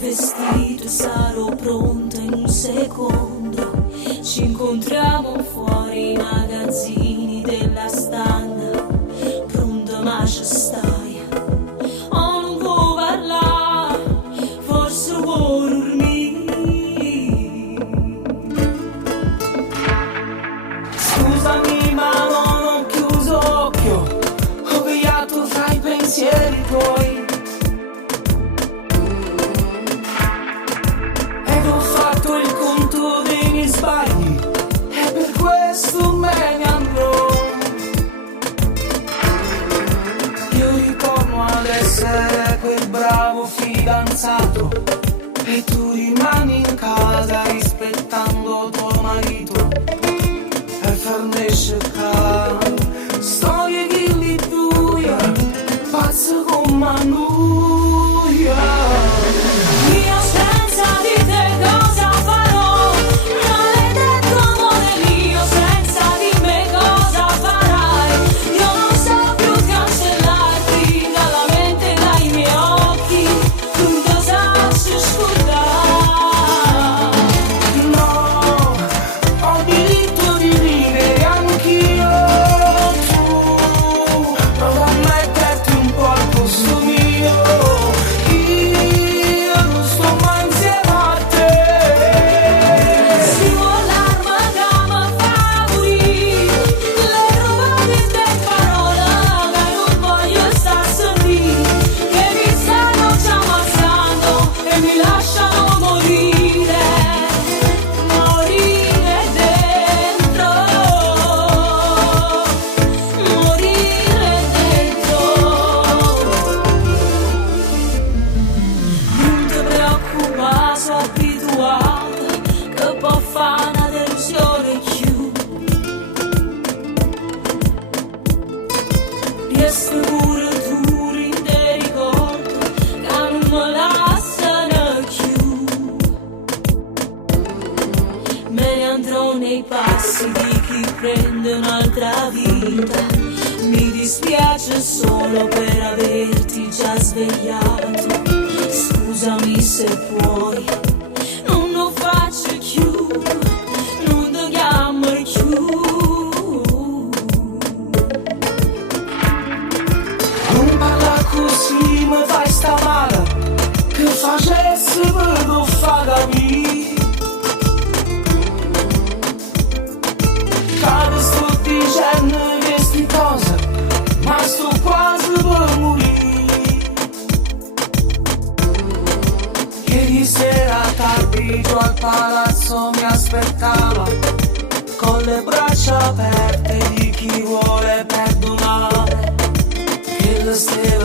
vestito e sarò pronta in un secondo. Ci incontriamo fuori i magazzini della standa. Pronta ma ci stai, oh non può parlare, forse vuoi dormire. Scusami ma non ho chiuso occhio, ho pigliato fra i pensieri tuoi. Ed ho fatto il conto dei miei sbagli, e per questo me ne andrò. Io ritorno ad essere quel bravo fidanzato, e tu rimani in casa rispettando tuo marito. E farne cercare storie che li tuia, pazzo come annuia. Io senza di te cosa farò? Non l'hai detto amore mio, senza di me cosa farai? Io non so più cancellarti dalla mente e dai miei occhi, tu cosa ci scordare? No, ho diritto di vivere anch'io, tu prova a metterti un po' al posto mio. Io non sto mai insieme a te. Si vuole l'arma che mi favorì, le rovate per parola che non voglio sta a sentire, che mi stanno già ammazzando e mi lasciano morire, morire dentro, morire dentro. Non ti preoccupare, sono abituata, che può fare una delusione più. Resta pure tu rinde ricordo, che non me lasciano più. Me ne andrò nei passi di chi prende un'altra vita. Mi dispiace solo per averti già svegliato. Scusami se puoi, non lo faccio più, non ti chiamo più. Non parla così, mi fai sta male, che facessi per non far capire. Che sto dicendo queste cose, ma sto quasi per morire. Ieri sera tardi giù al palazzo mi aspettava, con le braccia aperte di chi vuole perdonare, che le stelle